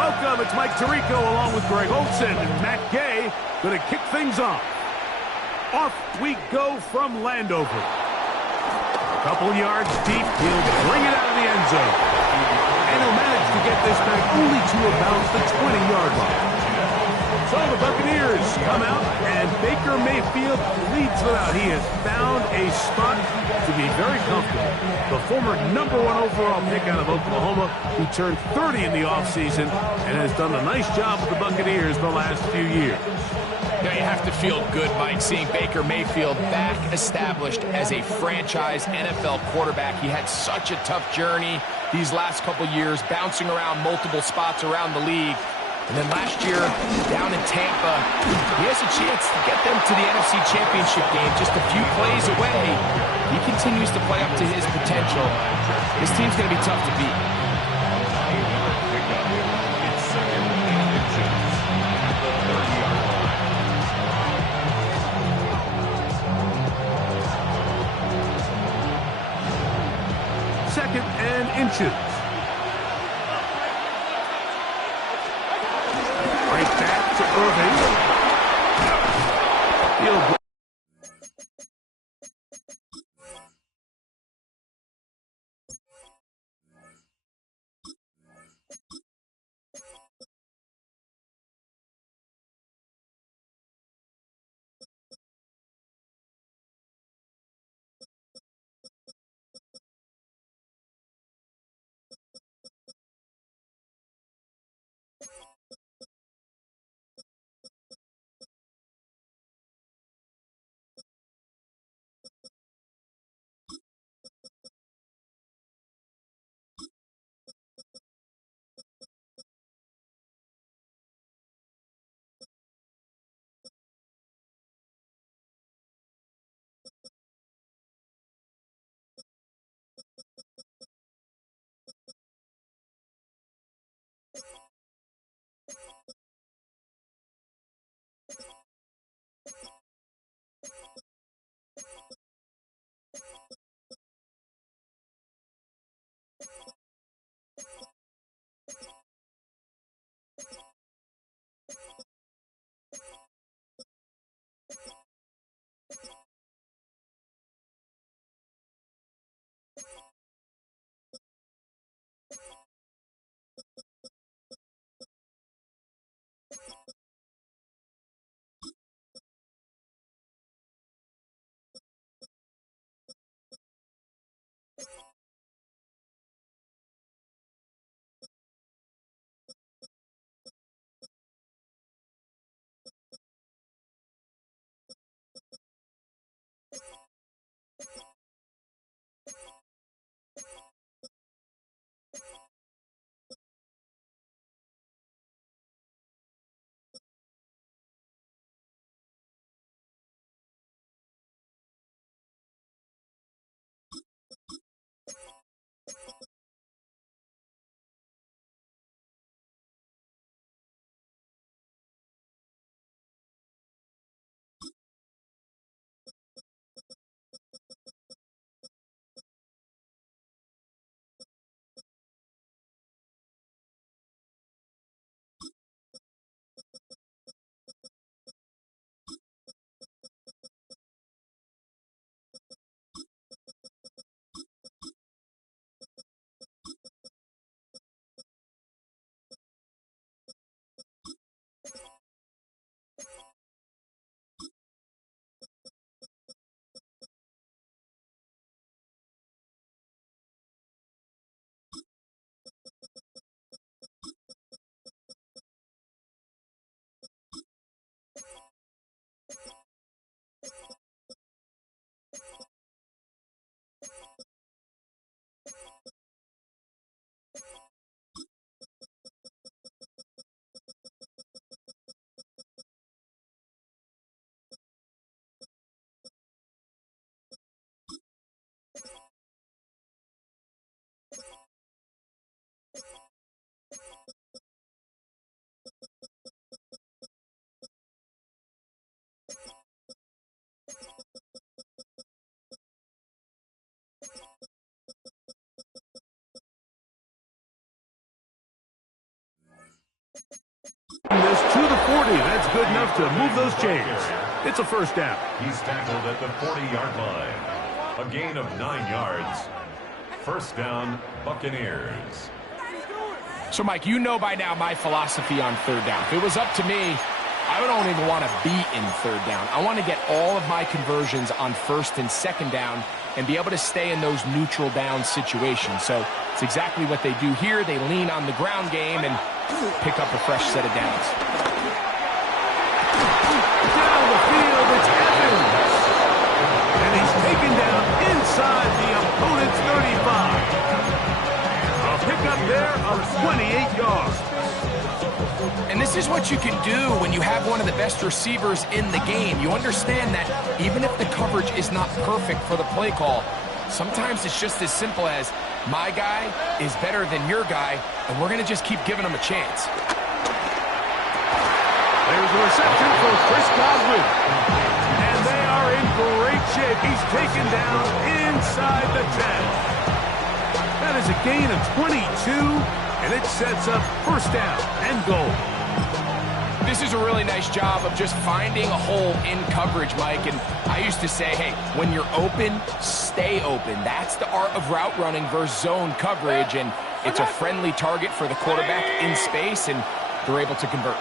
Welcome, it's Mike Tirico along with Greg Olson and Matt Gay going to kick things off. Off we go from Landover. A couple yards deep, he'll bring it out of the end zone. And he'll manage to get this back only to about the 20-yard line. So the Buccaneers come out, and Baker Mayfield leads it out. He has found a spot to be very comfortable. The former #1 overall pick out of Oklahoma, who turned 30 in the offseason and has done a nice job with the Buccaneers the last few years. Yeah, you have to feel good, Mike, seeing Baker Mayfield back established as a franchise NFL quarterback. He had such a tough journey these last couple years, bouncing around multiple spots around the league. And then last year, down in Tampa, he has a chance to get them to the NFC Championship game just a few plays away. He continues to play up to his potential. This team's going to be tough to beat. Second and inches. Right back to Irving. Field goal. good enough to move those chains. It's a first down. He's tackled at the 40-yard line. A gain of 9 yards. First down, Buccaneers. So, Mike, you know by now my philosophy on third down. If it was up to me, I don't even want to be in third down. I want to get all of my conversions on first and second down and be able to stay in those neutral down situations. So it's exactly what they do here. They lean on the ground game and pick up a fresh set of downs. Down the field, it's Evans. And he's taken down inside the opponent's 35. A pickup there of 28 yards. And this is what you can do when you have one of the best receivers in the game. You understand that even if the coverage is not perfect for the play call, sometimes it's just as simple as my guy is better than your guy, and we're going to just keep giving him a chance. There's a reception for Chris Godwin. And they are in great shape. He's taken down inside the 10. That is a gain of 22, and it sets up first down and goal. This is a really nice job of just finding a hole in coverage, Mike. And I used to say, hey, when you're open, stay open. That's the art of route running versus zone coverage. And it's a friendly target for the quarterback in space, and they're able to convert.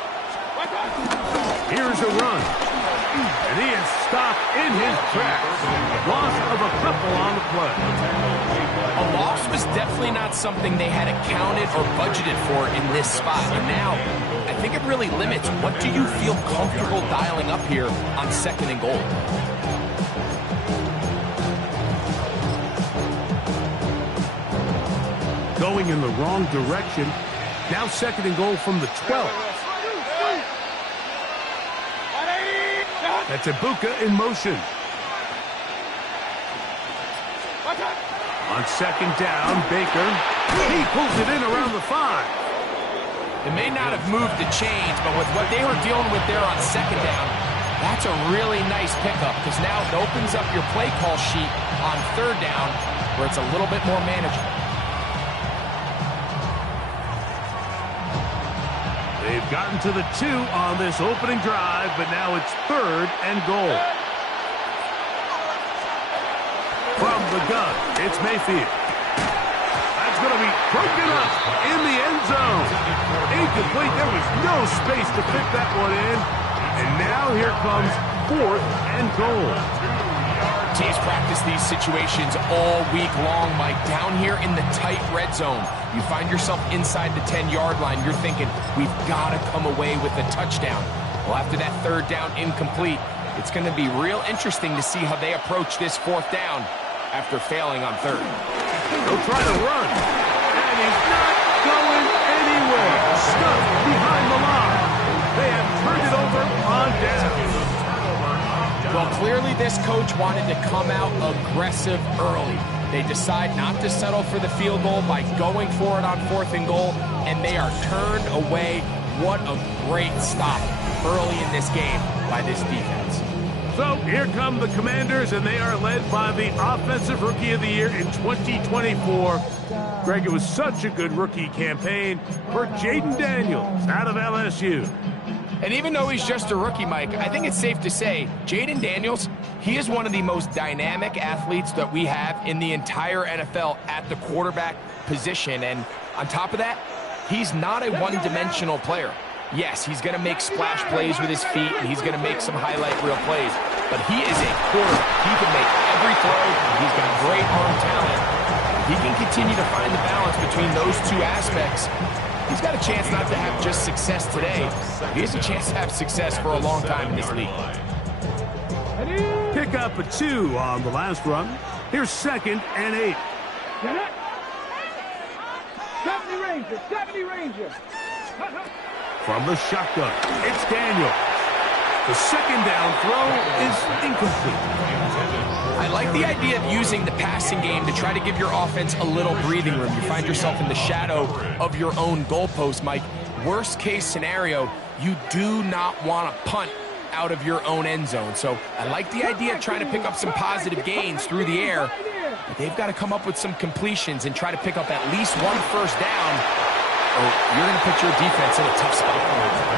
Here's a run. And he is stopped in his tracks. Loss of a couple on the play. A loss was definitely not something they had accounted or budgeted for in this spot. And now, I think it really limits what do you feel comfortable dialing up here on second and goal. Going in the wrong direction. Now second and goal from the 12. That's Ibuka in motion. On second down, Baker. He pulls it in around the 5. It may not have moved the chains, but with what they were dealing with there on second down, that's a really nice pickup because now it opens up your play call sheet on third down where it's a little bit more manageable. They've gotten to the 2 on this opening drive, but now it's third and goal. From the gun, it's Mayfield. That's going to be broken up in the end zone. Incomplete. There was no space to fit that one in. And now here comes fourth and goal. Teams practice these situations all week long, Mike. Down here in the tight red zone, you find yourself inside the 10-yard line. You're thinking, we've got to come away with a touchdown. Well, after that third down incomplete, it's going to be real interesting to see how they approach this fourth down after failing on third. He'll try to run, and he's not going anywhere. Stuck behind the line. They have turned it over on down. Well, clearly this coach wanted to come out aggressive early. They decide not to settle for the field goal by going for it on fourth and goal, and they are turned away. What a great stop early in this game by this defense. So here come the Commanders, and they are led by the Offensive Rookie of the Year in 2024. Greg, it was such a good rookie campaign for Jaden Daniels out of LSU. And even though he's just a rookie, Mike, I think it's safe to say Jaden Daniels, he is one of the most dynamic athletes that we have in the entire NFL at the quarterback position. And on top of that, he's not a one-dimensional player. Yes, he's going to make splash plays with his feet, and he's going to make some highlight reel plays. But he is a quarterback. He can make every throw. He's got great arm talent. He can continue to find the balance between those two aspects. He's got a chance not to have just success today. He has a chance to have success for a long time in this league. Pick up a 2 on the last run. Here's second and 8. 70 Ranger, 70 Ranger. From the shotgun, it's Daniels. The second down throw is incomplete. I like the idea of using the passing game to try to give your offense a little breathing room. You find yourself in the shadow of your own goalpost, Mike. Worst case scenario, you do not want to punt out of your own end zone. So I like the idea of trying to pick up some positive gains through the air. But they've got to come up with some completions and try to pick up at least one first down Oh, you're going to put your defense in a tough spot.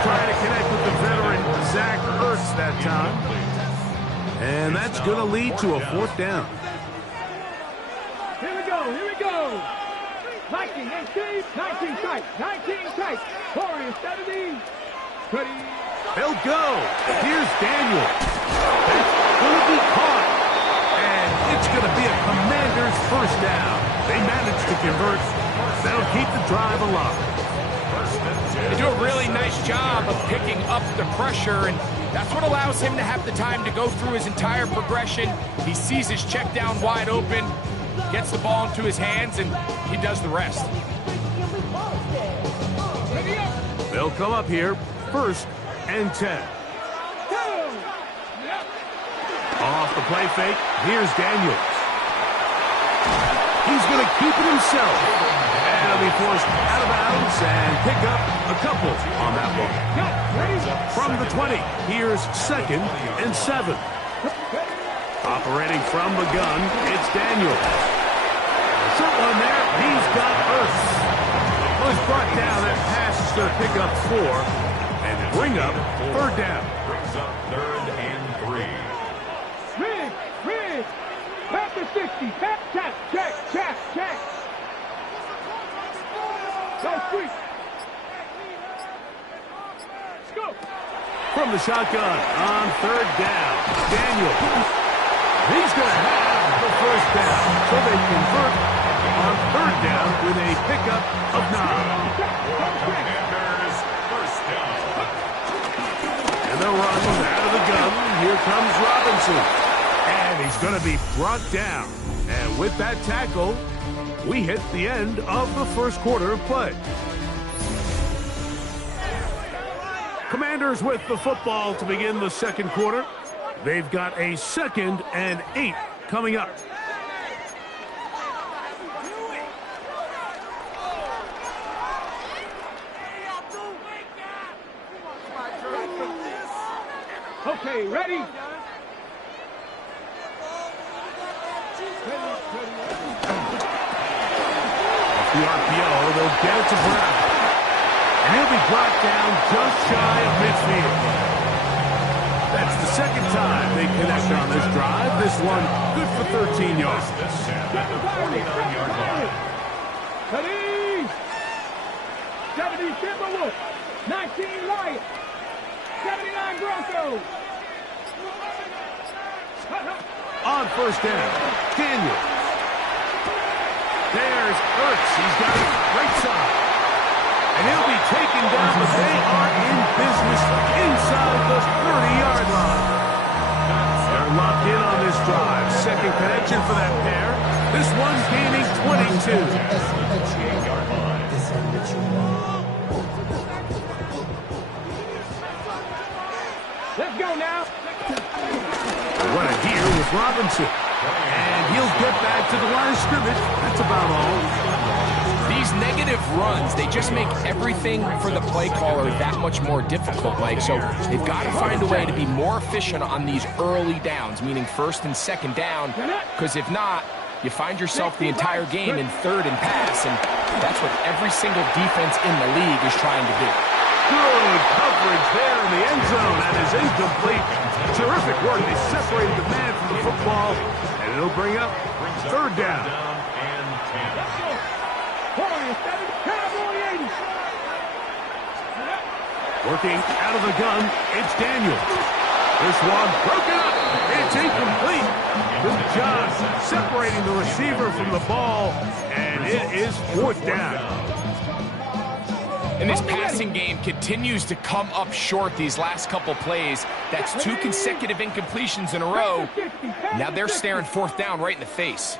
Trying to connect with the veteran Zach Ertz that time. And that's going to lead to a 4th down. Here we go, here we go. 19, 18, 19 tight, 19 tight. Corey, 70. Ready. They'll go. Here's Daniel. That's going to be caught. And it's going to be a Commanders 1st down. They managed to convert. That'll keep the drive alive. They do a really nice job of picking up the pressure, and that's what allows him to have the time to go through his entire progression. He sees his check down wide open, gets the ball into his hands, and he does the rest. They'll come up here, 1st and 10. Off the play fake, here's Daniels. He's going to keep it himself. And he'll be forced out of bounds and pick up a couple on that one. From the 20, here's 2nd and 7. Operating from the gun, it's Daniels. Short one there, he's got Ertz. Was brought down, that pass is going to pick up 4 and bring up 3rd down. Brings up 3rd and 3. Rig. Back to 60. Back, check. Go, sweet. Let's go. From the shotgun on 3rd down, Daniel. He's going to have the 1st down. So they convert on 3rd down with a pickup of 9. Commanders 1st down. And they'll run out of the gun. Here comes Robinson. And he's going to be brought down. And with that tackle, we hit the end of the 1st quarter of play. Commanders with the football to begin the 2nd quarter. They've got a 2nd and 8 coming up. Okay, ready? The RPO, they'll get it to Brown. And he'll be brought down just shy of midfield. That's the 2nd time they connect on this drive. This one good for 13 yards. At the 49-yard line. Ready? 70 Timberwolves. 19 Lions. 79 Broncos. On 1st down, Daniel. There's Ertz. He's got it right side. And he'll be taken down, but they are in business inside the 30-yard line. They're locked in on this drive. 2nd connection for that pair. This one's gaining 22. Let's go now. What a here with Robinson. And he'll get back to the line of scrimmage. That's about all. These negative runs, they just make everything for the play caller that much more difficult, Mike. So they've got to find a way to be more efficient on these early downs, meaning 1st and 2nd down, because if not, you find yourself the entire game in 3rd and pass, and that's what every single defense in the league is trying to do. Good coverage there in the end zone. That is incomplete. Terrific work. They separated the man from the football, and it'll bring up 3rd down. And 10. Working out of the gun, it's Daniel. This one broken up. It's incomplete. Good job separating the receiver from the ball, and it is 4th down. And this passing game continues to come up short these last couple plays. That's 2 consecutive incompletions in a row. Now they're staring 4th down right in the face.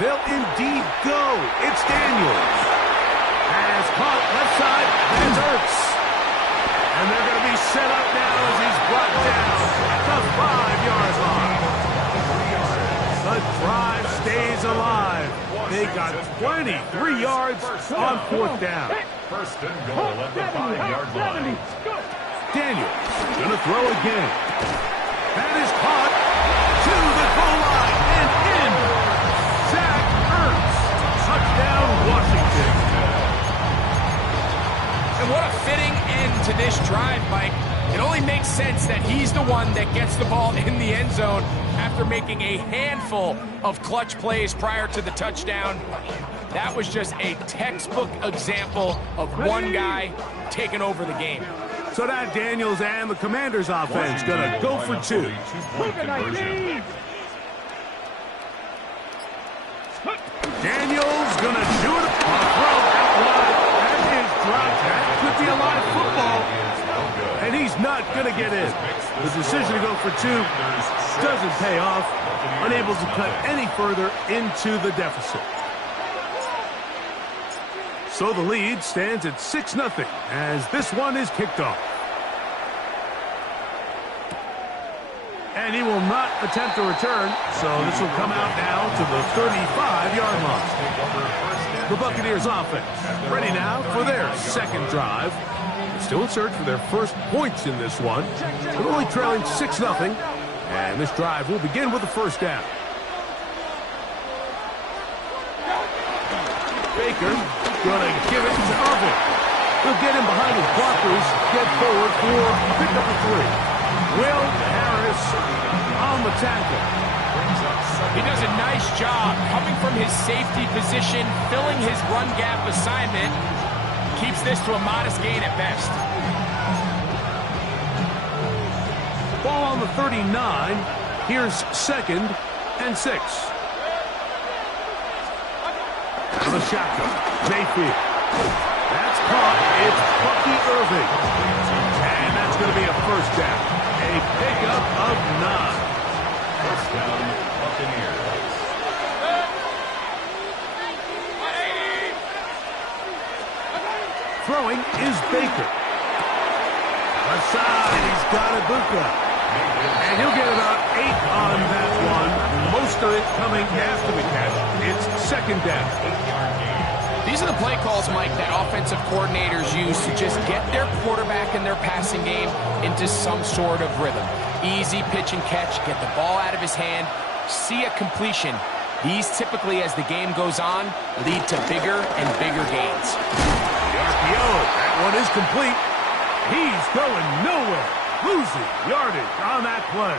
They'll indeed go. It's Daniels. Has caught left side. It's Ertz. And they're going to be set up now as he's brought down at the 5-yard line. The drive stays alive. They got 23 yards on 4th down. 1st and goal at the 5-yard line. Daniels going to throw again. That is caught to the goal line and in. Zach Ertz. Touchdown, Washington. And what a fitting end to this drive, Mike. It only makes sense that he's the one that gets the ball in the end zone after making a handful of clutch plays prior to the touchdown. That was just a textbook example of one guy taking over the game. So that Daniels and the Commanders offense going to go for two. Daniels going to do it. Throw out wide. That is dropped. That could be a live football. And he's not going to get in. The decision to go for two doesn't pay off. Unable to cut any further into the deficit. So the lead stands at 6-0 as this one is kicked off. And he will not attempt a return, so this will come out now to the 35-yard line. The Buccaneers offense ready now for their second drive. Still in search for their first points in this one. They're only trailing 6-0, and this drive will begin with a first down. Baker going to give it to Irvin. He'll get him behind his blockers, get forward for pick number 3. Will Harris on the tackle. He does a nice job coming from his safety position, filling his run gap assignment. Keeps this to a modest gain at best. Ball on the 39. Here's 2nd and 6. Out of the shotgun. Mayfield. That's caught. It's Bucky Irving. And that's going to be a first down. A pickup of 9. First down, Buccaneers. Throwing is Baker. Aside, he's got Ibuka. And he'll get about 8 on that one. Most of it coming after the catch. It's 2nd down. These are the play calls, Mike, that offensive coordinators use to just get their quarterback and their passing game into some sort of rhythm. Easy pitch and catch, get the ball out of his hand, see a completion. These typically, as the game goes on, lead to bigger and bigger gains. The RPO, that one is complete. He's going nowhere. Losing yardage on that play.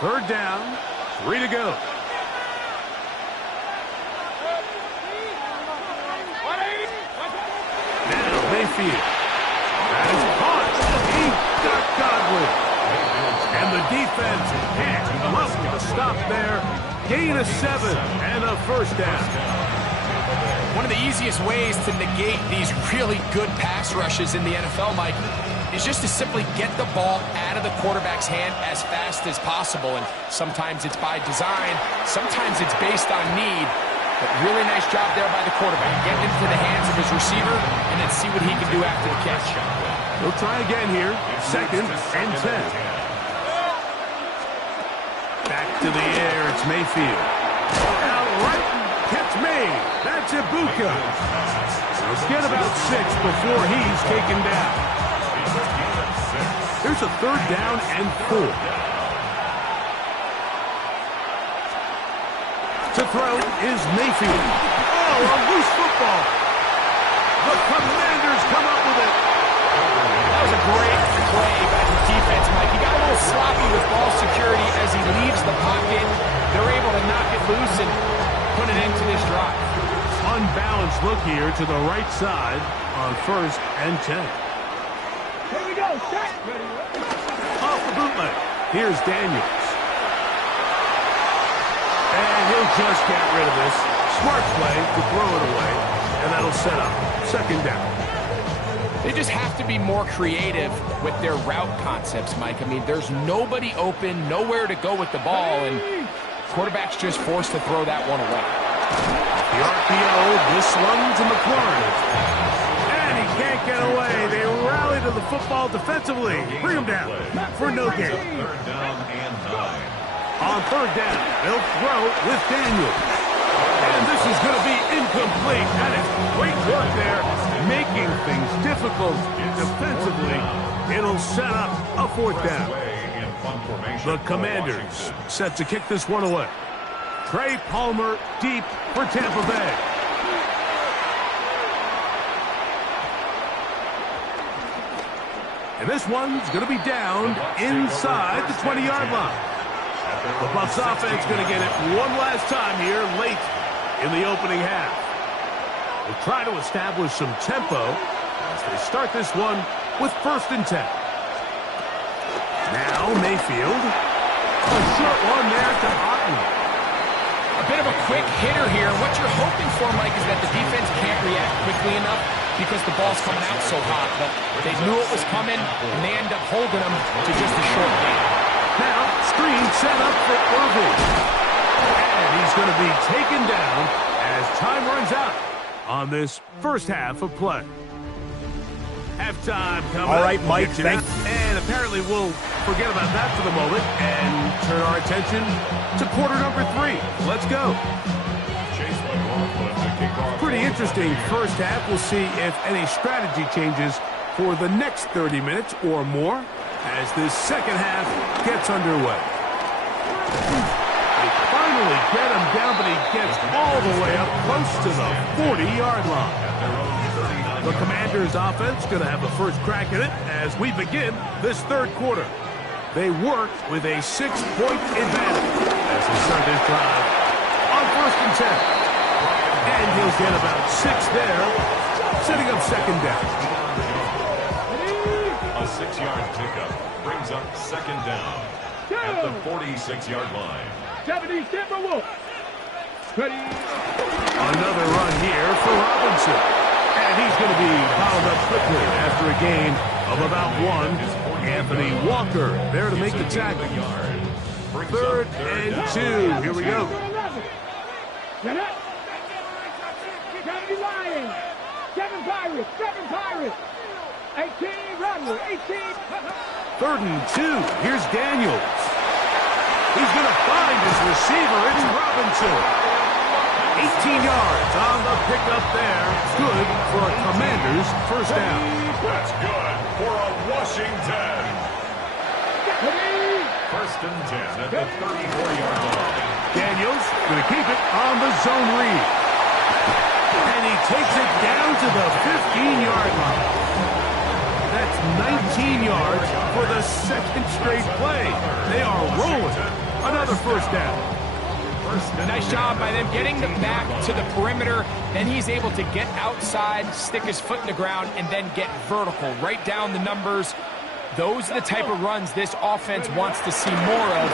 Third down, 3 to go. Now Mayfield. That is caught. He got Godwin. And the defense can't muster a stop there. Gain of 7 and a first down. One of the easiest ways to negate these really good pass rushes in the NFL, Mike, is just to simply get the ball out of the quarterback's hand as fast as possible. And sometimes it's by design, sometimes it's based on need. But really nice job there by the quarterback. Get into the hands of his receiver and then see what he can do after the catch. We'll try again here. 2nd and 10. Back to the air, it's Mayfield. Out right, catch made. That's Ibuka. Let's get about 6 before he's taken down. Here's a 3rd down and 4. To throw is Mayfield. Oh, a loose football. The Commanders come up with it. That was a great play by the defense, Mike. He got a little sloppy with ball security as he leaves the pocket. They're able to knock it loose and put an end to this drive. Unbalanced look here to the right side on 1st and 10. Here we go. Set. Off the bootleg. Here's Daniels. And he'll just get rid of this. Smart play to throw it away. And that'll set up 2nd down. They just have to be more creative with their route concepts, Mike. I mean, there's nobody open, nowhere to go with the ball, and quarterback's just forced to throw that one away. The RPO, this one to McLaurin. And he can't get away. They rally to the football defensively. Bring him down for no gain. 3rd down and 9. On third down, they'll throw with Daniels. And this is going to be incomplete. That is great work there, making things difficult defensively. It'll set up a fourth down. The Commanders set to kick this one away. Trey Palmer deep for Tampa Bay. And this one's going to be down inside the 20-yard line. The Bucs offense going to get it one last time here late in the opening half. They'll try to establish some tempo as they start this one with 1st and 10. Now Mayfield. A short one there to Otten. A bit of a quick hitter here. What you're hoping for, Mike, is that the defense can't react quickly enough because the ball's coming out so hot. But they knew it was coming, and they end up holding them to just a short gain. Now, screen set up for Irving. And he's going to be taken down as time runs out on this first half of play. Halftime coming. All right, Mike, thanks. And apparently we'll forget about that for the moment and turn our attention to quarter number 3. Let's go. Pretty interesting first half. We'll see if any strategy changes for the next 30 minutes or more as this second half gets underway. They finally get him down, but he gets all the way up close to the 40-yard line. The Commanders' offense going to have the first crack at it as we begin this third quarter. They work with a 6-point advantage as they start this drive on 1st and 10. And he'll get about 6 there, setting up second down. A 6-yard pickup brings up 2nd down at the 46-yard line. 70 Timberwolves. Ready. Another run here for Robinson. And he's going to be fouled up quickly after a gain of about 1. Anthony Walker there to make the tackle. 3rd and 2. Here we go. 70 Lions. 7 Pirates. 7 Pirates. 18 Runner. 18. 3rd and 2. Here's Daniels. He's going to find his receiver. It's Robinson. 18 yards on the pickup there. Good for a Commanders first down. That's good for a Washington. 1st and 10 at the 34-yard line. Daniels going to keep it on the zone read. And he takes it down to the 15-yard line. That's 19 yards for the 2nd straight play. They are rolling. Another first down. Nice job by them getting the back to the perimeter. Then he's able to get outside, stick his foot in the ground, and then get vertical. Right down the numbers. Those are the type of runs this offense wants to see more of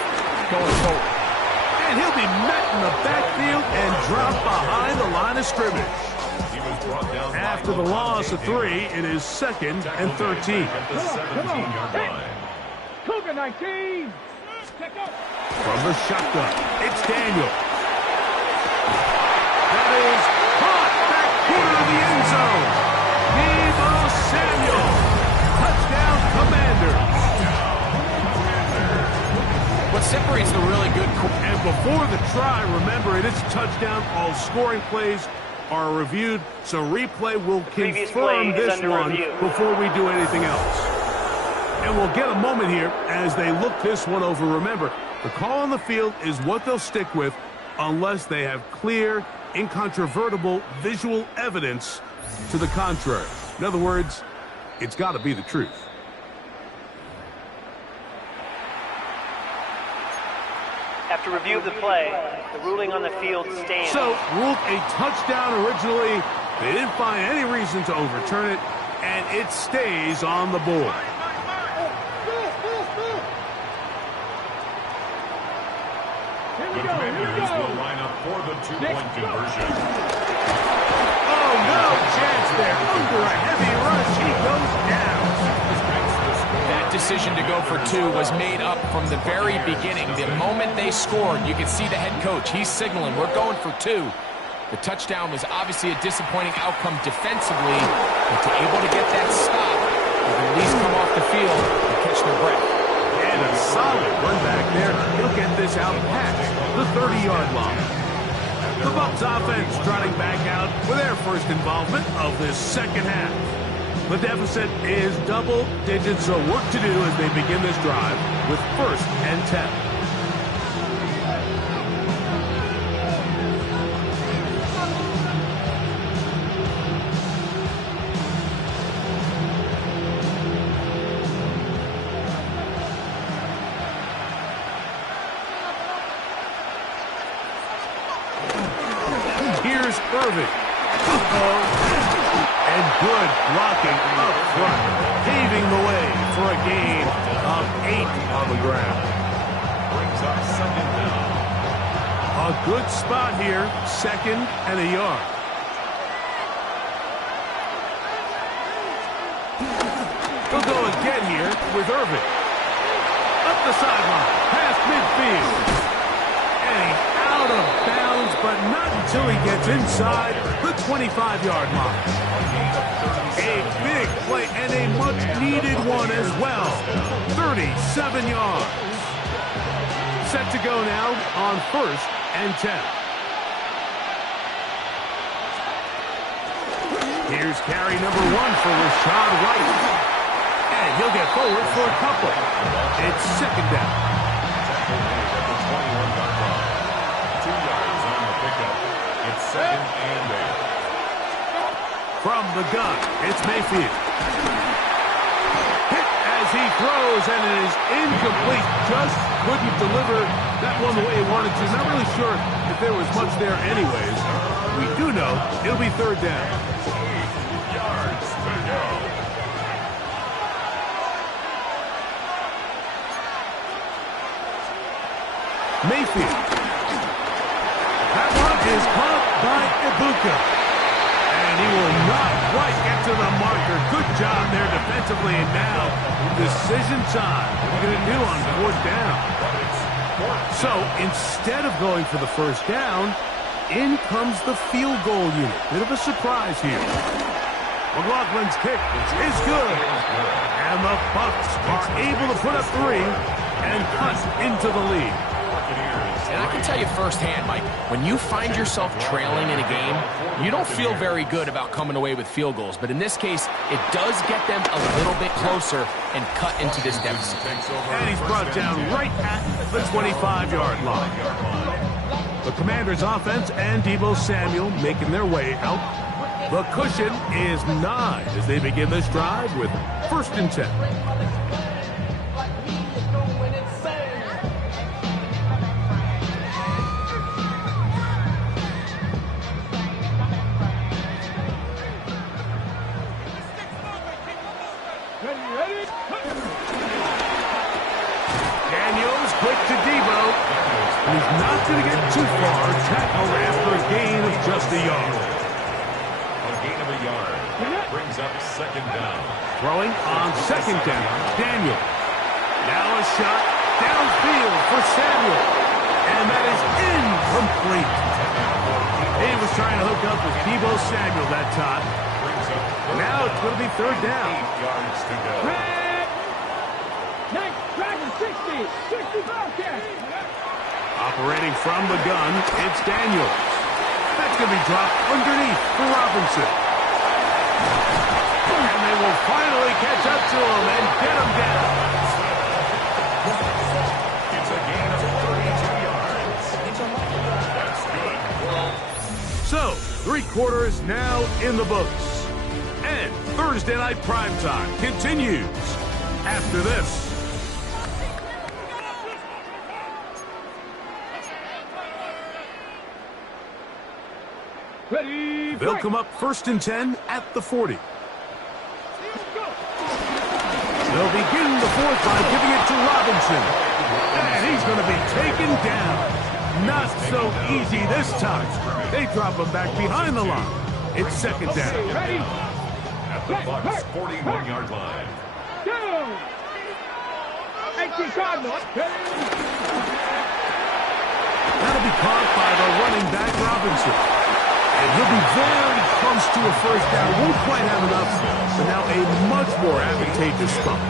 going forward. And he'll be met in the backfield and dropped behind the line of scrimmage. After the loss of 3, it is 2nd and 13. Come on. Cougar 19. From the shotgun, it's Daniel. That is caught back corner of the end zone. Deebo Samuel. Touchdown, Commanders. What separates the really good... And before the try, remember, it is a touchdown. All scoring plays are reviewed, so replay will confirm this one before we do anything else. And we'll get a moment here as they look this one over. Remember, the call on the field is what they'll stick with unless they have clear, incontrovertible visual evidence to the contrary. In other words, it's got to be the truth. After review of the play, the ruling on the field stands. So, ruled a touchdown originally. They didn't find any reason to overturn it, and it stays on the board. The Commanders will line up for the 2-point conversion. Oh, no chance there. Under a heavy rush, he goes down. That decision to go for 2 was made up from the very beginning. The moment they scored, you could see the head coach. He's signaling, we're going for 2. The touchdown was obviously a disappointing outcome defensively, but to able to get that stop, they can at least come off the field and catch their breath. And a solid run back there. He'll get this out past the 30-yard line. The Bucs offense trotting back out for their first involvement of this second half. The deficit is double digits, so work to do as they begin this drive with 1st and 10. Here's Irving. And good blocking up front, paving the way for a gain of 8 on the ground. Brings up 2nd down. A good spot here, 2nd and a yard. They'll go again here with Irving. Up the sideline, past midfield. And he's out of bounds, but not until he gets inside the 25-yard line. A big play and a much-needed one as well. 37 yards. Set to go now on 1st and 10. Here's carry number 1 for Rashad White. And he'll get forward for a couple. It's 2nd down. At the 21-yard line. 2 yards on the pickup. It's 2nd and 8. From the gun, it's Mayfield. Hit as he throws, and it is incomplete. Just couldn't deliver that one the way he wanted to. Not really sure if there was much there anyways. We do know it'll be 3rd down. 8 yards to go. Mayfield. That one is caught by Ibuka. And he will not quite get to the marker. Good job there defensively. And now, decision time. What are you going to do on 4th down? So, instead of going for the 1st down, in comes the field goal unit. Bit of a surprise here. McLaughlin's kick is good. And the Bucs are able to put up 3 and cut into the lead. And I can tell you firsthand, Mike, when you find yourself trailing in a game, you don't feel very good about coming away with field goals. But in this case, it does get them a little bit closer and cut into this deficit. And he's brought down right at the 25-yard line. The Commanders' offense and Deebo Samuel making their way out. The cushion is 9 as they begin this drive with 1st and 10. Daniels quick to Deebo. He's not going to get too far. Tackle after a gain of just a yard. A gain of a yard. Brings up 2nd down. Throwing on 2nd down. Daniel. Now a shot downfield for Samuel. And that is incomplete. He was trying to hook up with Deebo Samuel that time. Now it's going to be 3rd down. 8 yards to go. Next, Dragon 60 Bobcats. Operating from the gun, it's Daniels. That's going to be dropped underneath for Robinson. And they will finally catch up to him and get him down. It's a gain of 32 yards. That's good. So, 3 quarters now in the books. And Thursday Night Primetime continues after this. Ready, They'll fight. come up 1st and 10 at the 40. They'll begin the 4th by giving it to Robinson. And he's going to be taken down. Not so easy this time. They drop him back behind the line. It's 2nd down. Ready, At the Bucs' 41-yard line. go. 18 Cardinals. That'll be caught by the running back Robinson. And he'll be very close to a 1st down. Won't quite have enough, but now a much more advantageous spot.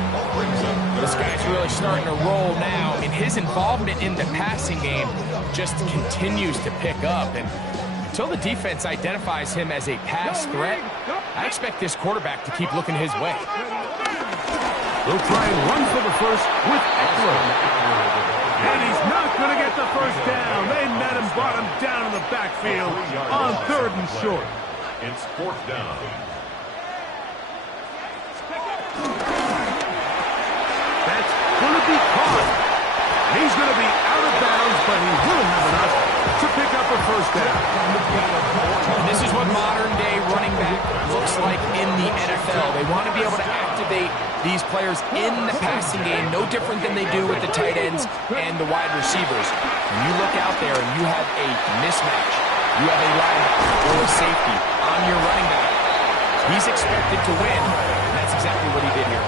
This guy's really starting to roll now. I mean, his involvement in the passing game just continues to pick up. And until the defense identifies him as a pass threat, I expect this quarterback to keep looking his way. They'll try and run for the first with Eckler. And he's not going to get the first down. They met him, brought him down in the backfield on 3rd and short. It's 4th down. That's going to be caught. He's going to be out of bounds, but he will have enough to pick up a first down. And this is what modern-day running back looks like in the NFL. They want to be able to activate these players in the passing game, no different than they do with the tight ends and the wide receivers. When you look out there and you have a mismatch, you have a linebacker or a safety on your running back, he's expected to win, and that's exactly what he did here.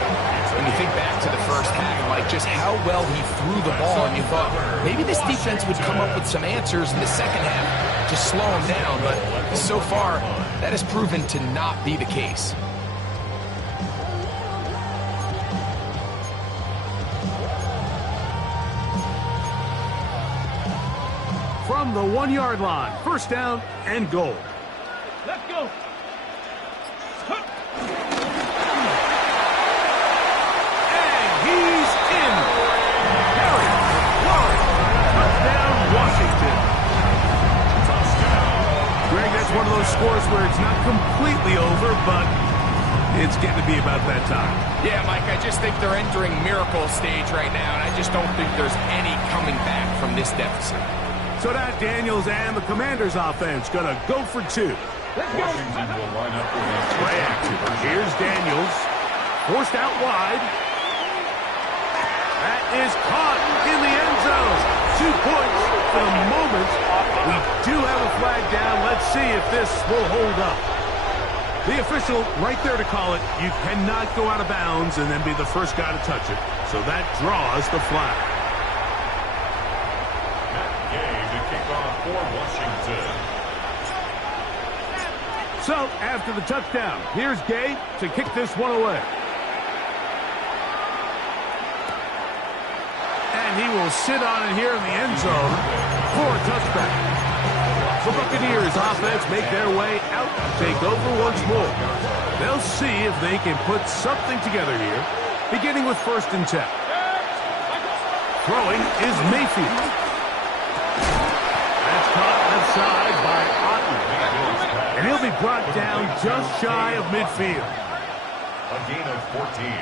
When you think back to the first half, like just how well he threw the ball, and you thought maybe this defense would come up with some answers in the second half to slow him down, but so far, that has proven to not be the case. From the 1-yard line, first down and goal. Let's go. He's in. Harry, touchdown, Washington. Greg, that's one of those scores where it's not completely over, but it's getting to be about that time. Yeah, Mike, I just think they're entering miracle stage right now, and I just don't think there's any coming back from this deficit. So that Daniels and the Commanders offense going to go for 2. Washington will line up with a Play action. Here's Daniels. Forced out wide. That is caught in the end zone. 2 points for the moment. We do have a flag down. Let's see if this will hold up. The official right there to call it. You cannot go out of bounds and then be the first guy to touch it. So that draws the flag. to kick off for Washington. So, after the touchdown, here's Gay to kick this one away. And he will sit on it here in the end zone for a touchback. The Buccaneers offense make their way out to take over once more. They'll see if they can put something together here, beginning with 1st and 10. Throwing is Mayfield. That's caught left side by Otten. And he'll be brought down just shy of midfield. A gain of 14.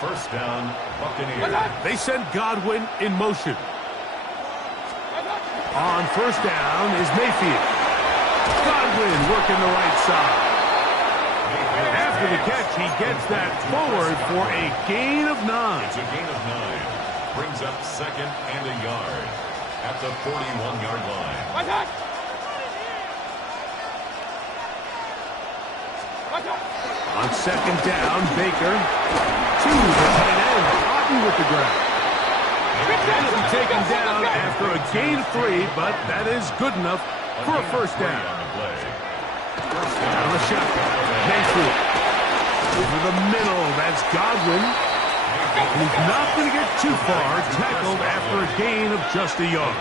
First down, Buccaneers. They send Godwin in motion. On 1st down is Mayfield. Godwin working the right side. After the catch, he gets that forward for a gain of 9. It's a gain of 9. Brings up 2nd and a yard at the 41-yard line. On 2nd down, Baker to the tight end. Otten with the grab. He'll be taken down after a gain of 3, but that is good enough for a 1st down. Out of the shotgun, Mayfield. Over the middle, that's Godwin. He's not going to get too far. Tackled after a gain of just a yard.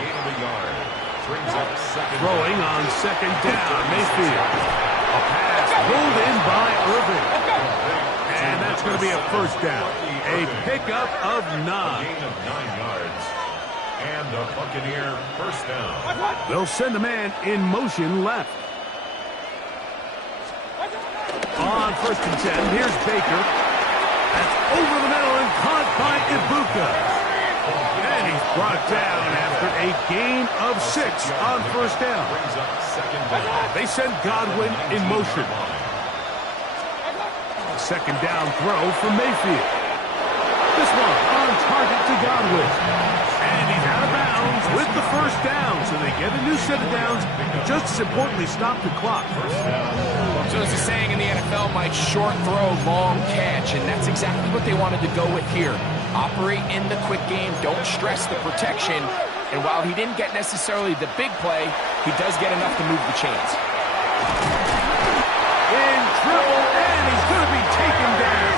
Throwing on 2nd down, Mayfield. A pass pulled in by Irving. And that's going to be a 1st down. A pickup of 9. Gain of 9 yards. And a Buccaneer 1st down. They'll send a man in motion left. On 1st and 10, here's Baker. That's over the middle and caught by Ibuka. And he's brought down after a gain of 6 on 1st down. Brings up 2nd down. They send Godwin in motion. 2nd down throw for Mayfield. This one on target to Godwin. And he's out of bounds with the 1st down. So they get a new set of downs. Just as importantly, stop the clock. So as the saying in the NFL, Mike, short throw, long catch, and that's exactly what they wanted to go with here. Operate in the quick game, don't stress the protection, and while he didn't get necessarily the big play, he does get enough to move the chains. In trouble, and he's going to be taken down.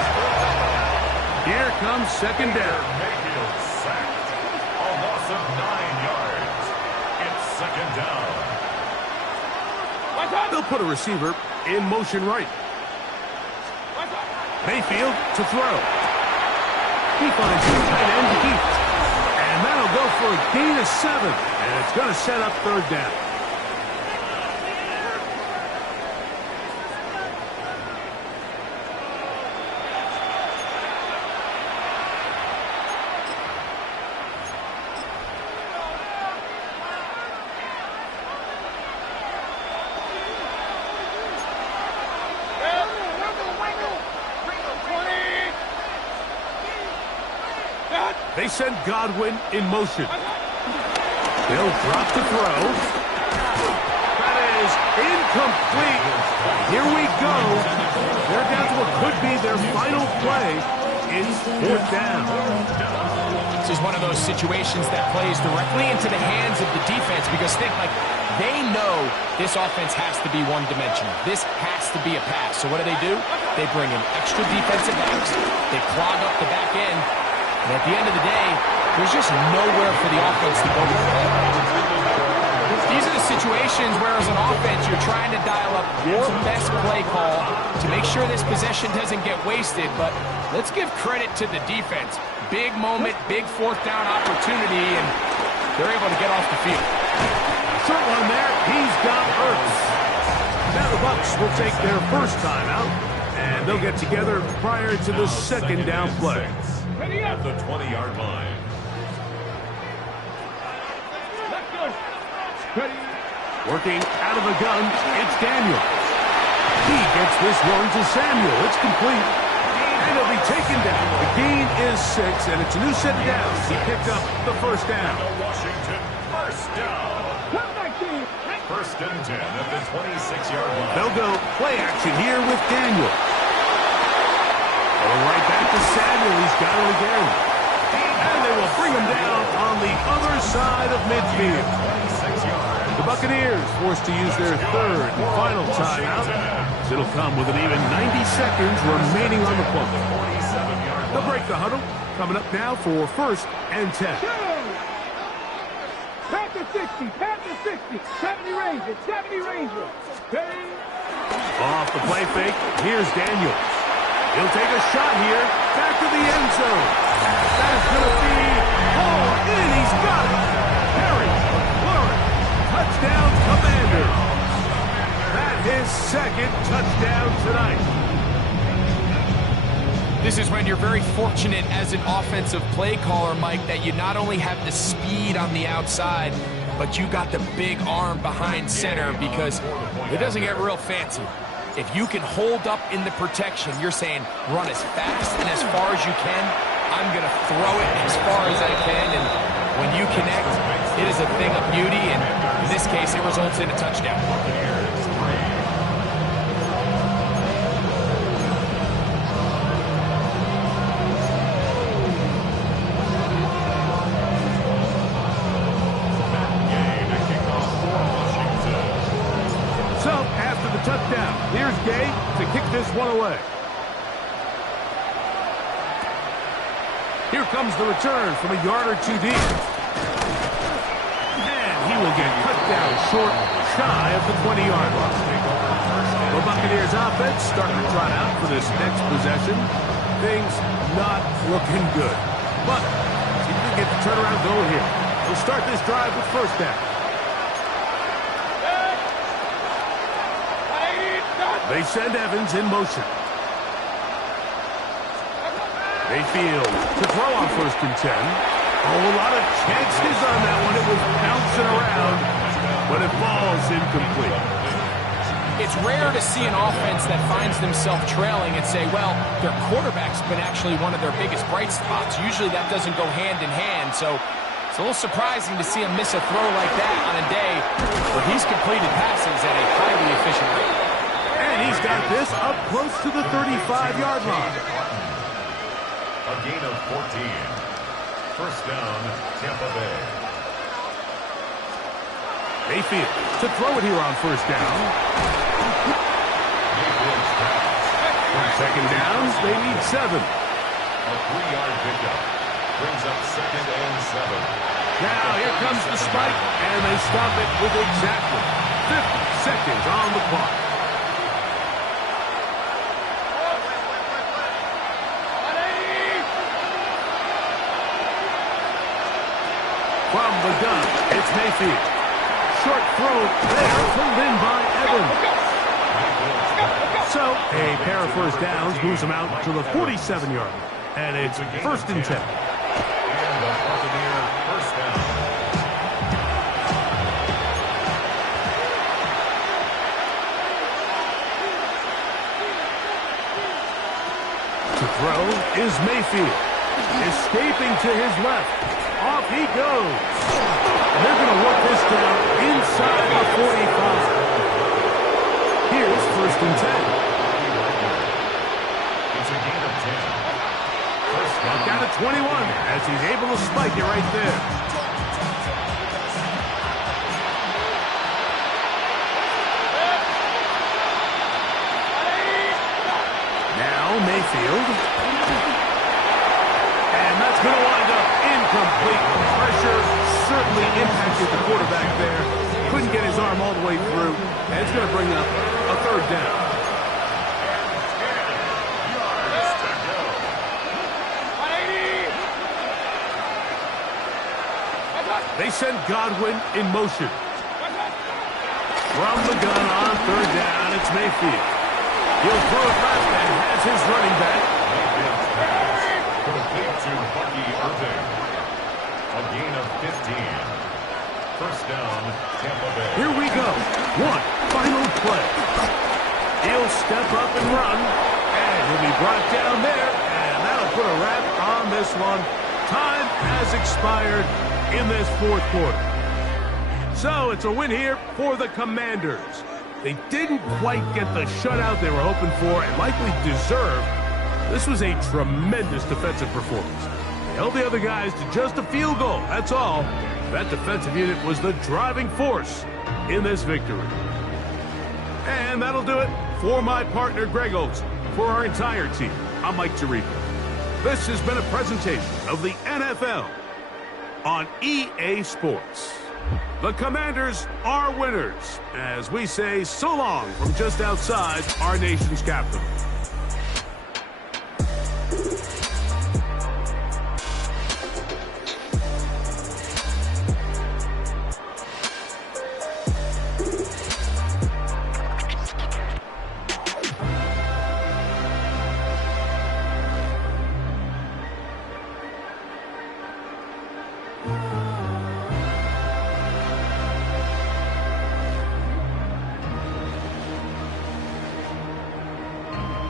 Here comes second down. Mayfield sacked. A loss of 9 yards. It's second down. They'll put a receiver in motion right. Mayfield to throw. He finds his tight end Heath. And that'll go for a gain of 7. And it's going to set up third down. They send Godwin in motion. They'll drop to throw. That is incomplete. Here we go. They're down to what could be their final play. It's fourth down. This is one of those situations that plays directly into the hands of the defense because they know this offense has to be one-dimensional. This has to be a pass. So what do? They bring in extra defensive backs. They clog up the back end. And at the end of the day, there's just nowhere for the offense to go with the ball. These are the situations where, as an offense, you're trying to dial up your best play call to make sure this possession doesn't get wasted. But let's give credit to the defense. Big moment, big fourth down opportunity, and they're able to get off the field. Short one there. He's got Ertz. Now the Bucs will take their first time out, and they'll get together prior to the second down play. At the 20-yard line. Working out of the gun, it's Daniel. He gets this one to Samuel. It's complete. And he'll be taken down. The gain is 6, and it's a new set of downs. He picked up the first down. Washington, first down. First and 10 at the 26-yard line. They'll go play action here with Daniel. Going right back to Samuel. He's got it again. And they will bring him down on the other side of midfield. The Buccaneers forced to use their third and final timeout. It'll come with an even 90 seconds remaining on the clock. They'll break the huddle. Coming up now for first and 10. Pack the 60, pack the 60. 70 Rangers, 70 Rangers. Off the play fake, here's Daniels. He'll take a shot here, back to the end zone. That is going to be hauled in. He's got it. Harry McLaurin, touchdown Commander. That his second touchdown tonight. This is when you're very fortunate as an offensive play caller, Mike, that you not only have the speed on the outside, but you got the big arm behind center because it doesn't get real fancy. If you can hold up in the protection, you're saying run as fast and as far as you can. I'm going to throw it as far as I can, and when you connect, it is a thing of beauty, and in this case, it results in a touchdown. Touchdown. Here's Gay to kick this one away. Here comes the return from a yard or two deep. And he will get cut down short, shy of the 20-yard line. The Buccaneers offense starting to trot out for this next possession. Things not looking good. But see if we can get the turnaround going here. We'll start this drive with first down. They send Evans in motion. Mayfield to throw on first and 10. Oh, a lot of chances on that one. It was bouncing around, but it falls incomplete. It's rare to see an offense that finds themselves trailing and say, well, their quarterback's been actually one of their biggest bright spots. Usually that doesn't go hand in hand, so it's a little surprising to see him miss a throw like that on a day where he's completed passes at a highly efficient rate. And he's got this up close to the 35-yard line. A gain of 14. First down, Tampa Bay. Mayfield to throw it here on first down. Second down, they need 7. A 3-yard pickup. Brings up 2nd and 7. Now here comes the spike, and they stop it with exactly 50 seconds on the clock. From the gun, it's Mayfield. Short throw there, pulled in by Evans. So, a pair of first downs moves him out to the 47-yard line. And it's 1st and 10. And the Buccaneer first down. To throw is Mayfield. Escaping to his left. Off he goes. And they're going to work this down inside the 45. Here's 1st and 10. It's a gain of 10. First down. Down to 21 as he's able to spike it right there. Now Mayfield. And that's going to wind up incomplete. Pressure certainly impacted the quarterback there. Couldn't get his arm all the way through. And it's going to bring up a 3rd down. They send Godwin in motion. From the gun on 3rd down, it's Mayfield. He'll throw it left and has his running back. Mayfield's pass complete to Bucky Irving. A gain of 15. First down, Tampa Bay. Here we go. One final play. He'll step up and run. And he'll be brought down there. And that'll put a wrap on this one. Time has expired in this 4th quarter. So it's a win here for the Commanders. They didn't quite get the shutout they were hoping for and likely deserved. This was a tremendous defensive performance. They held the other guys to just a field goal, that's all. That defensive unit was the driving force in this victory. And that'll do it for my partner, Greg Olson. For our entire team, I'm Mike Tirico. This has been a presentation of the NFL on EA Sports. The Commanders are winners, as we say so long from just outside our nation's capital.